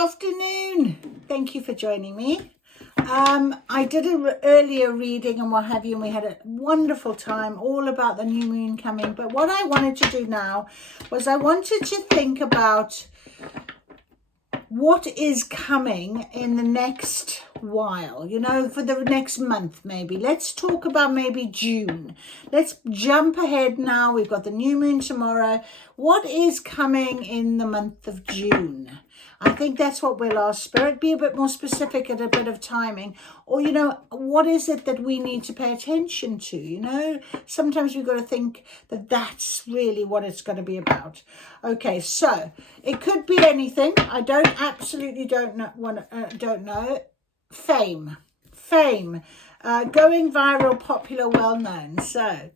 afternoon. Thank you for joining me. I did an earlier reading and what have you, and we had a wonderful time all about the new moon coming. But what I wanted to do now was I wanted to think about what is coming in the next while, for the next month maybe. Let's talk about maybe June. Let's jump ahead now. We've got the new moon tomorrow. What is coming in the month of June? I think that's what we'll ask Spirit. Be a bit more specific and a bit of timing. Or, what is it that we need to pay attention to? Sometimes we've got to think that that's really what it's going to be about. Okay, so it could be anything. I absolutely don't know. Fame. Going viral, popular, well-known. So,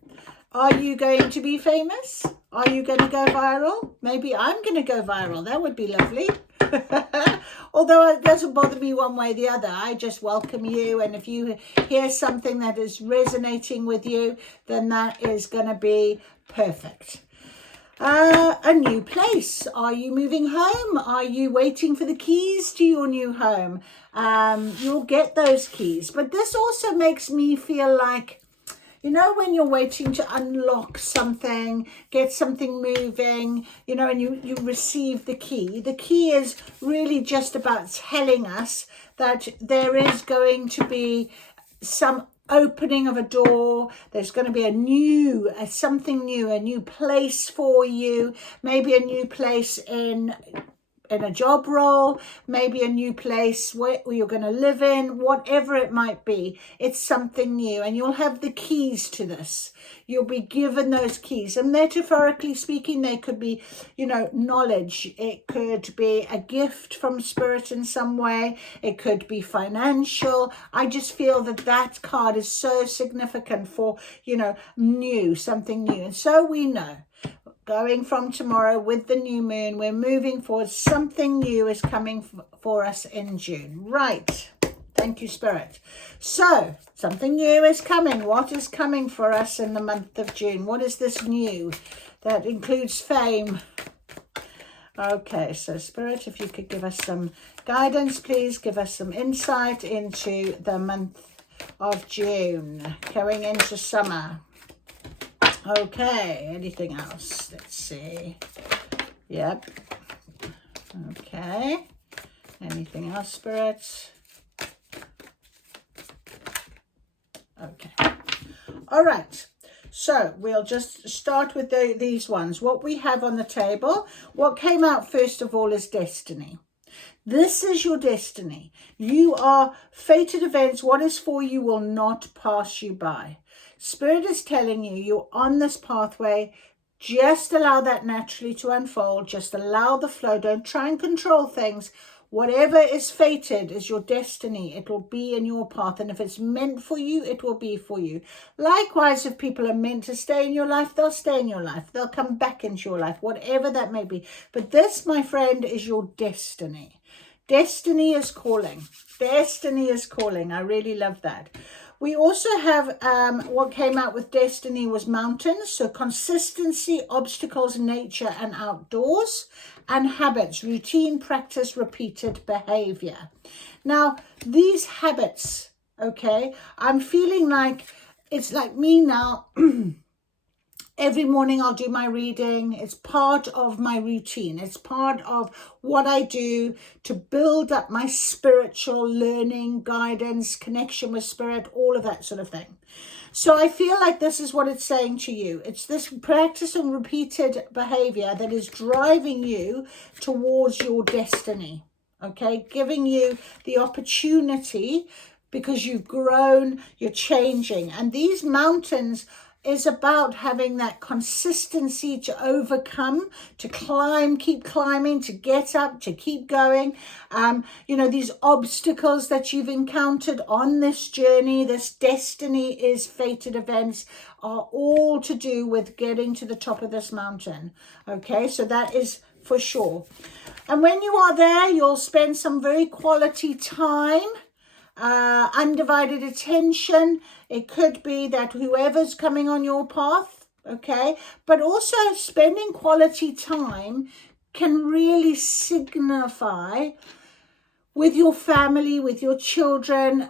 are you going to be famous? Are you going to go viral? Maybe I'm going to go viral. That would be lovely. Although it doesn't bother me one way or the other. I just welcome you. And if you hear something that is resonating with you, then that is going to be perfect. A new place. Are you moving home? Are you waiting for the keys to your new home? You'll get those keys. But this also makes me feel like, when you're waiting to unlock something, get something moving, and you receive the key is really just about telling us that there is going to be some opening of a door. There's going to be something new, a new place for you, maybe a new place in a job role, maybe a new place where you're going to live in, whatever it might be. It's something new, and you'll have the keys to this. You'll be given those keys, and metaphorically speaking, they could be, knowledge. It could be a gift from Spirit in some way. It could be financial. I just feel that card is so significant for, something new. And so we know, going from tomorrow with the new moon, we're moving forward. Something new is coming for us in June. Right. Thank you, Spirit. So, something new is coming. What is coming for us in the month of June? What is this new? That includes fame. Okay, so Spirit, if you could give us some guidance, please give us some insight into the month of June, going into summer. Okay, anything else? Let's see. Yep. Okay. Anything else, Spirit? Okay. All right. So we'll just start with these ones. What we have on the table, what came out first of all is destiny. This is your destiny. You are fated events. What is for you will not pass you by. Spirit is telling you you're on this pathway. Just allow that naturally to unfold. Just allow the flow. Don't try and control things. Whatever is fated is your destiny. It will be in your path. And if it's meant for you, it will be for you. Likewise, if people are meant to stay in your life, they'll stay in your life. They'll come back into your life, whatever that may be. But this, my friend, is your destiny. Destiny is calling. Destiny is calling. I really love that. We also have what came out with destiny was mountains. So consistency, obstacles, nature and outdoors, and habits, routine, practice, repeated behavior. Now, these habits, okay, I'm feeling like it's like me now. Every morning I'll do my reading. It's part of my routine. It's part of what I do to build up my spiritual learning, guidance, connection with Spirit, all of that sort of thing. So I feel like this is what it's saying to you. It's this practice and repeated behavior that is driving you towards your destiny, okay? Giving you the opportunity because you've grown, you're changing. And these mountains is about having that consistency to overcome, to climb, keep climbing, to get up, to keep going. These obstacles that you've encountered on this journey, this destiny is fated events, are all to do with getting to the top of this mountain. Okay, so that is for sure. And when you are there, you'll spend some very quality time, undivided attention. It could be that whoever's coming on your path, okay, but also spending quality time can really signify with your family, with your children,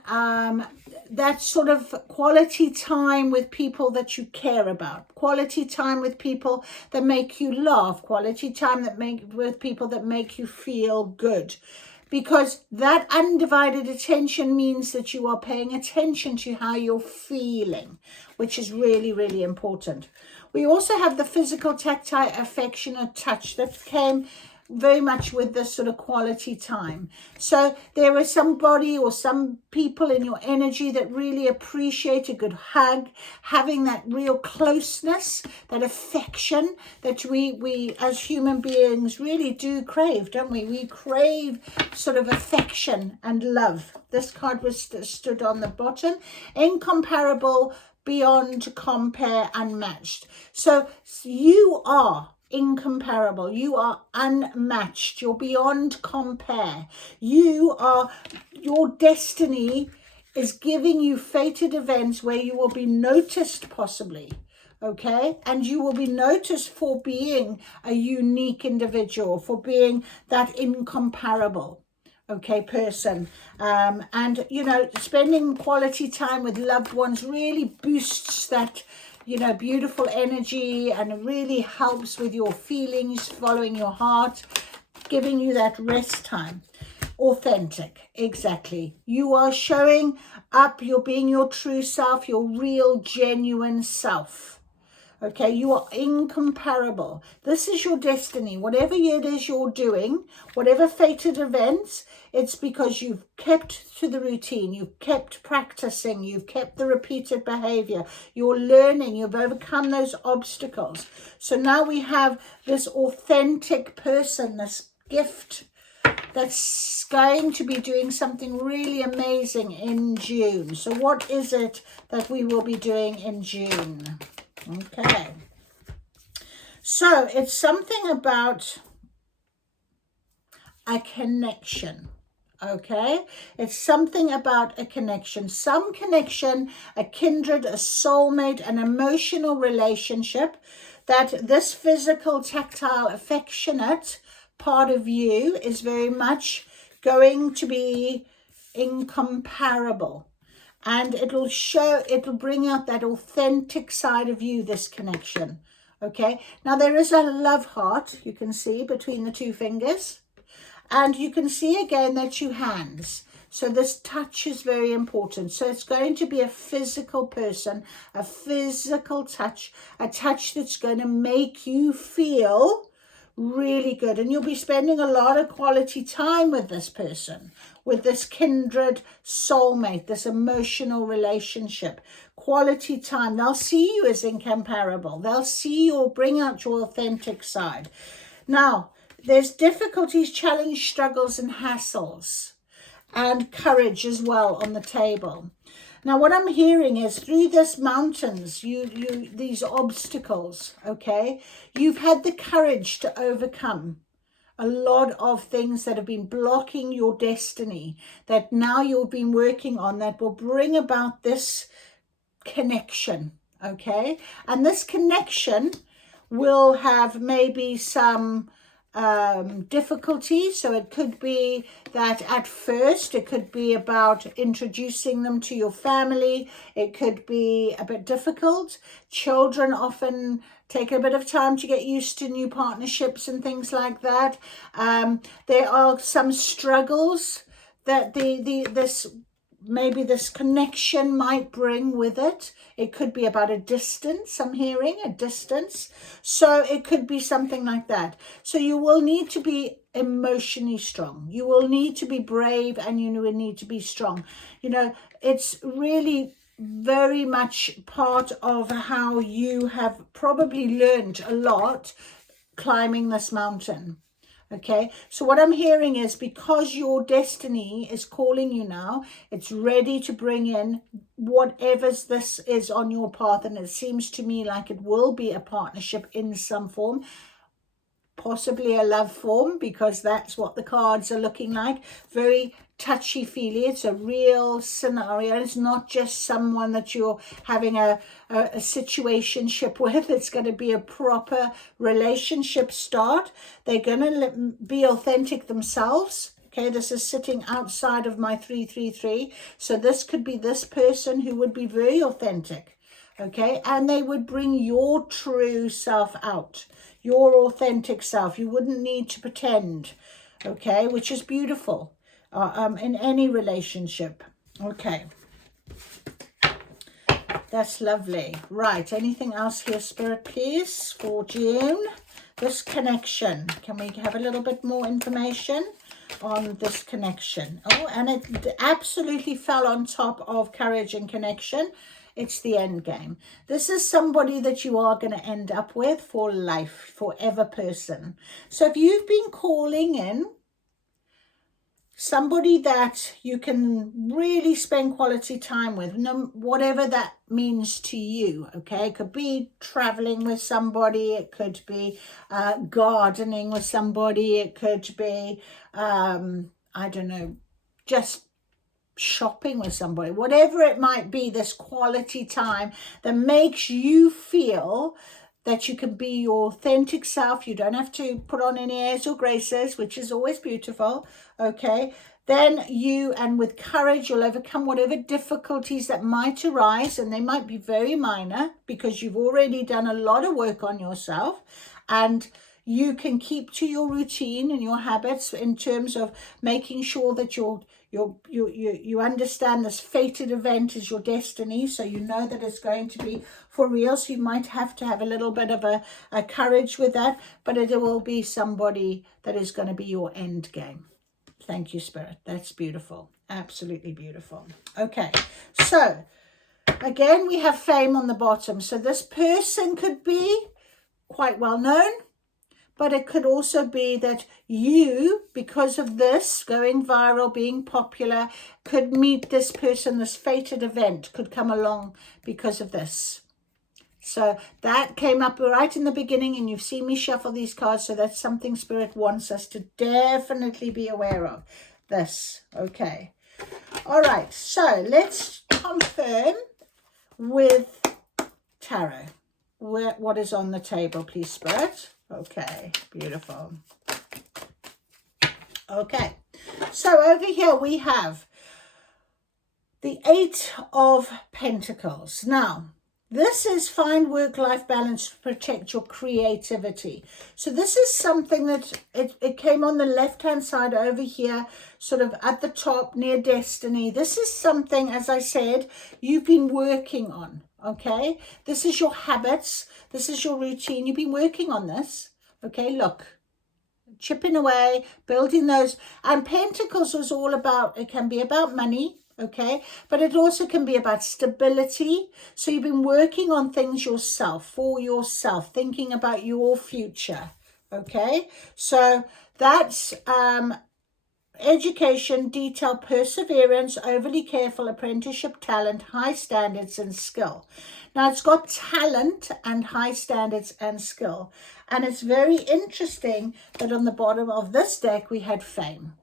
that sort of quality time with people that you care about, quality time with people that make you laugh, quality time with people that make you feel good. Because that undivided attention means that you are paying attention to how you're feeling, which is really, really important. We also have the physical, tactile, affectionate touch that came very much with this sort of quality time. So there is somebody or some people in your energy that really appreciate a good hug, having that real closeness, that affection that we as human beings really do crave, don't we? We crave sort of affection and love. This card was stood on the bottom. Incomparable, beyond compare, unmatched. So you are incomparable, you are unmatched, you're beyond compare. Your destiny is giving you fated events where you will be noticed, possibly, okay? And you will be noticed for being a unique individual, for being that incomparable, okay, person. And you know, spending quality time with loved ones really boosts that, you know, beautiful energy, and it really helps with your feelings, following your heart, giving you that rest time. Authentic, exactly. You are showing up, you're being your true self, your real, genuine self. Okay, you are incomparable. This is your destiny. Whatever it is you're doing, whatever fated events, it's because you've kept to the routine, you've kept practicing, you've kept the repeated behavior, you're learning, you've overcome those obstacles. So now we have this authentic person, this gift that's going to be doing something really amazing in June. So what is it that we will be doing in June? Okay, so it's something about a connection, okay? It's something about a connection, some connection, a kindred, a soulmate, an emotional relationship that this physical, tactile, affectionate part of you is very much going to be incomparable. And it'll bring out that authentic side of you, this connection. Okay, now there is a love heart, you can see between the two fingers. And you can see again their two hands. So this touch is very important. So it's going to be a physical person, a physical touch, a touch that's going to make you feel really good. And you'll be spending a lot of quality time with this person, with this kindred soulmate, this emotional relationship. Quality time. They'll see you as incomparable. They'll see you or bring out your authentic side. Now, there's difficulties, challenge, struggles, and hassles, and courage as well on the table. Now, what I'm hearing is through this mountains, these obstacles, okay, you've had the courage to overcome a lot of things that have been blocking your destiny, that now you've been working on, that will bring about this connection, okay? And this connection will have maybe some difficulties. So it could be that at first it could be about introducing them to your family. It could be a bit difficult. Children often take a bit of time to get used to new partnerships and things like that. There are some struggles that this connection might bring with it. It could be about a distance. I'm hearing a distance. So it could be something like that. So you will need to be emotionally strong. You will need to be brave, and you will need to be strong. You know, it's really very much part of how you have probably learned a lot climbing this mountain. Okay, so what I'm hearing is because your destiny is calling you now, it's ready to bring in whatever this is on your path. And it seems to me like it will be a partnership in some form, possibly a love form, because that's what the cards are looking like. Very touchy-feely. It's a real scenario. It's not just someone that you're having a situationship with. It's going to be a proper relationship start. They're going to be authentic themselves. Okay, this is sitting outside of my 333. So this could be this person who would be very authentic. Okay, and they would bring your true self out, your authentic self. You wouldn't need to pretend. Okay, which is beautiful in any relationship. Okay, that's lovely. Right, anything else here, Spirit, please, for June? This connection. Can we have a little bit more information on this connection? Oh, and it absolutely fell on top of courage and connection. It's the end game. This is somebody that you are going to end up with for life, forever person. So if you've been calling in somebody that you can really spend quality time with, whatever that means to you, okay? It could be traveling with somebody, it could be gardening with somebody, it could be, I don't know, just shopping with somebody, whatever it might be, this quality time that makes you feel that you can be your authentic self. You don't have to put on any airs or graces, which is always beautiful, okay? Then you, and with courage, you'll overcome whatever difficulties that might arise, and they might be very minor because you've already done a lot of work on yourself, and you can keep to your routine and your habits in terms of making sure that you understand this fated event is your destiny, so you know that it's going to be for real. So you might have to have a little bit of a courage with that, but it will be somebody that is going to be your end game. Thank you, Spirit. That's beautiful. Absolutely beautiful. Okay, so again, we have fame on the bottom. So this person could be quite well known, but it could also be that you, because of this going viral, being popular, could meet this person. This fated event could come along because of this. So that came up right in the beginning, and you've seen me shuffle these cards. So that's something Spirit wants us to definitely be aware of. This, okay. All right, so let's confirm with tarot what is on the table, please, Spirit. Okay, beautiful. Okay, so over here we have the 8 of Pentacles. Now, this is find work-life balance to protect your creativity. So this is something that it came on the left-hand side over here, sort of at the top near destiny. This is something, as I said, you've been working on. Okay, this is your habits, this is your routine. You've been working on this. Okay, look, chipping away, building those. And Pentacles was all about, it can be about money, okay, but it also can be about stability. So you've been working on things yourself, for yourself, thinking about your future. Okay, so that's education, detail, perseverance, overly careful, apprenticeship, talent, high standards and skill. Now it's got talent and high standards and skill. And it's very interesting that on the bottom of this deck we had fame.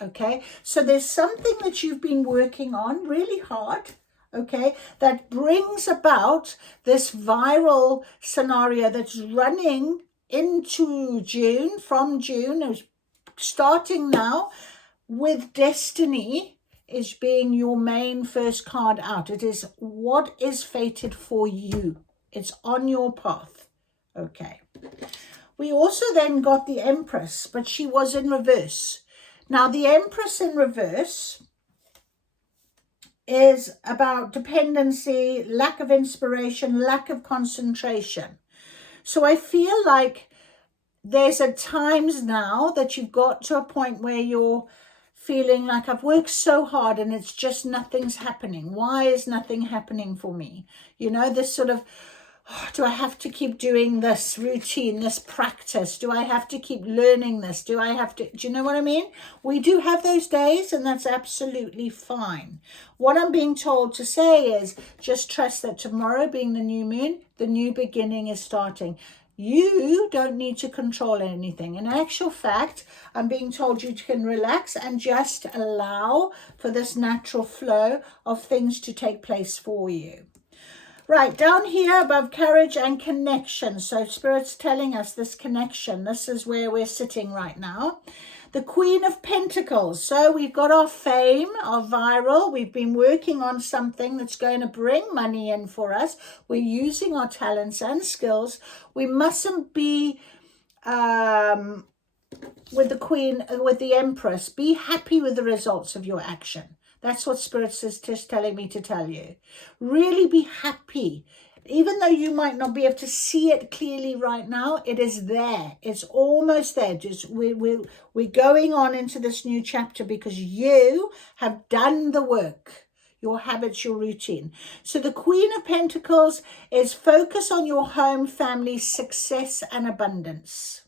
Okay, so there's something that you've been working on really hard, okay, that brings about this viral scenario that's running into June, from June, starting now, with destiny is being your main first card out. It is what is fated for you. It's on your path. Okay. We also then got the Empress, but she was in reverse. Now the Empress in reverse is about dependency, lack of inspiration, lack of concentration. So I feel like there's at times now that you've got to a point where you're feeling like I've worked so hard and it's just nothing's happening. Why is nothing happening for me? You know, this sort of, oh, do I have to keep doing this routine, this practice? Do I have to keep learning this? Do I have to, do you know what I mean? We do have those days, and that's absolutely fine. What I'm being told to say is just trust that tomorrow being the new moon, the new beginning is starting. You don't need to control anything. In actual fact, I'm being told you can relax and just allow for this natural flow of things to take place for you. Right, down here above courage and connection. So Spirit's telling us this connection. This is where we're sitting right now. The Queen of Pentacles. So we've got our fame, our viral. We've been working on something that's going to bring money in for us. We're using our talents and skills. We mustn't be with the Queen, with the Empress. Be happy with the results of your action. That's what Spirit is just telling me to tell you. Really be happy. Even though you might not be able to see it clearly right now, it is there. It's almost there. Just we're going on into this new chapter because you have done the work. Your habits, your routine. So the Queen of Pentacles is focus on your home, family, success, and abundance.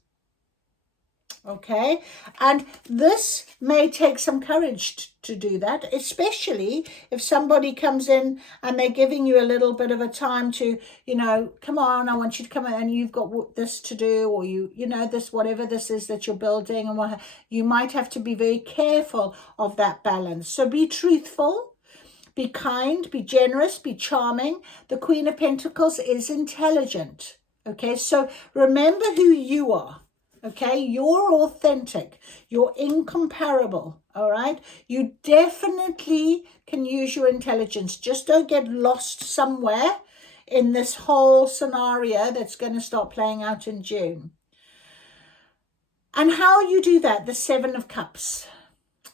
Okay, and this may take some courage to do that, especially if somebody comes in and they're giving you a little bit of a time to, you know, come on, I want you to come in and you've got this to do, or you know, this, whatever this is that you're building, and what you might have to be very careful of that balance. So be truthful, be kind, be generous, be charming. The Queen of Pentacles is intelligent. Okay, so remember who you are. Okay, you're authentic, you're incomparable, all right? You definitely can use your intelligence. Just don't get lost somewhere in this whole scenario that's going to start playing out in June. And how you do that, the Seven of Cups.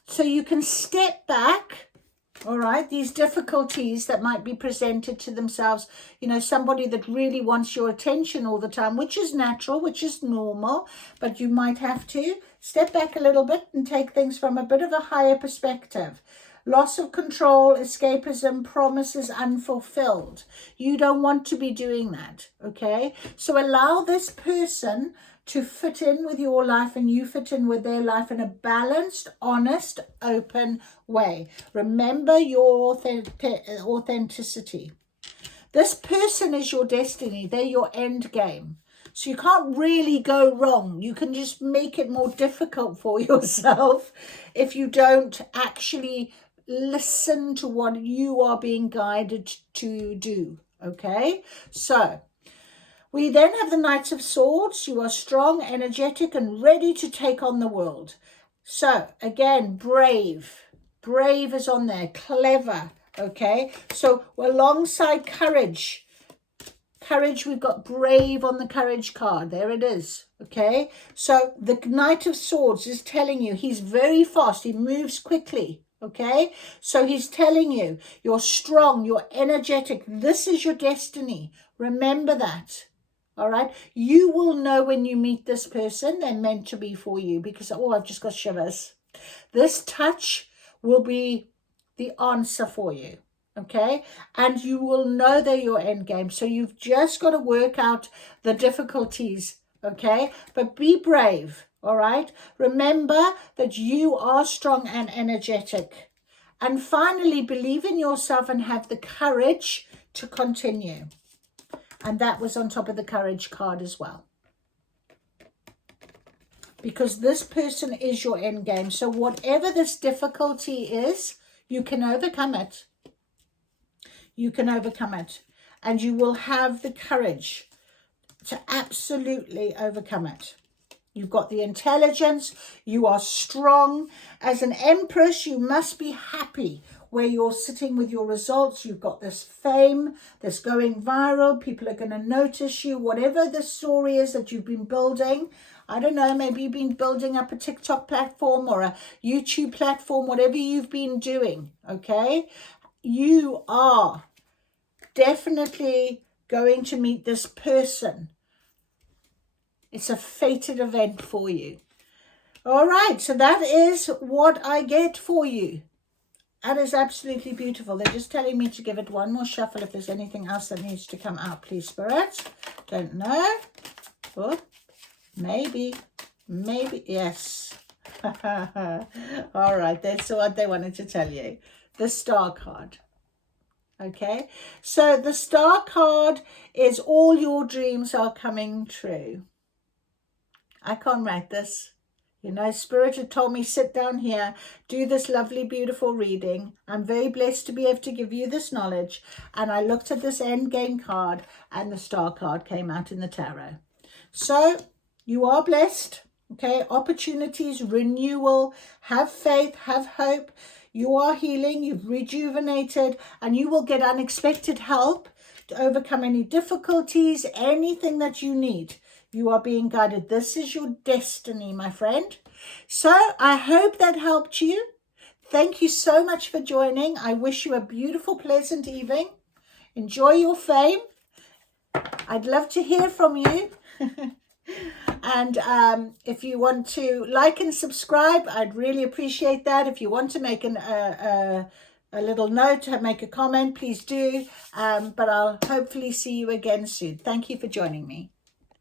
So you can step back. All right, these difficulties that might be presented to themselves, you know, somebody that really wants your attention all the time, which is natural, which is normal, but you might have to step back a little bit and take things from a bit of a higher perspective. Loss of control, escapism, promises unfulfilled. You don't want to be doing that, okay? So allow this person to fit in with your life and you fit in with their life in a balanced, honest, open way. Remember your authenticity. This person is your destiny. They're your end game. So you can't really go wrong. You can just make it more difficult for yourself if you don't actually listen to what you are being guided to do. Okay? So we then have the Knights of Swords. You are strong, energetic, and ready to take on the world. So, again, brave. Brave is on there. Clever, okay? So, alongside courage. Courage, we've got brave on the courage card. There it is, okay? So, the Knight of Swords is telling you he's very fast. He moves quickly, okay? So, he's telling you you're strong, you're energetic. This is your destiny. Remember that. All right, you will know when you meet this person they're meant to be for you, because, oh, I've just got shivers. This touch will be the answer for you, okay? And you will know they're your end game. So you've just got to work out the difficulties, okay? But be brave, all right? Remember that you are strong and energetic. And finally, believe in yourself and have the courage to continue. And that was on top of the courage card as well. Because this person is your end game. So whatever this difficulty is, you can overcome it. You can overcome it. And you will have the courage to absolutely overcome it. You've got the intelligence. You are strong. As an empress, you must be happy where you're sitting with your results. You've got this fame that's going viral. People are going to notice you. Whatever the story is that you've been building, I don't know, maybe you've been building up a TikTok platform or a YouTube platform, whatever you've been doing, okay? You are definitely going to meet this person. It's a fated event for you. All right, so that is what I get for you. That is absolutely beautiful. They're just telling me to give it one more shuffle if there's anything else that needs to come out, please, Spirit. Don't know. Oh, maybe, yes. All right, that's what they wanted to tell you. The Star card. Okay, so the Star card is all your dreams are coming true. I can't write this. You know, Spirit had told me, sit down here, do this lovely, beautiful reading. I'm very blessed to be able to give you this knowledge. And I looked at this end game card and the star card came out in the tarot. So you are blessed. Okay, opportunities, renewal, have faith, have hope. You are healing, you've rejuvenated, and you will get unexpected help to overcome any difficulties, anything that you need. You are being guided. This is your destiny, my friend. So I hope that helped you. Thank you so much for joining. I wish you a beautiful, pleasant evening. Enjoy your fame. I'd love to hear from you. And if you want to like and subscribe, I'd really appreciate that. If you want to make a little note, make a comment, please do. But I'll hopefully see you again soon. Thank you for joining me.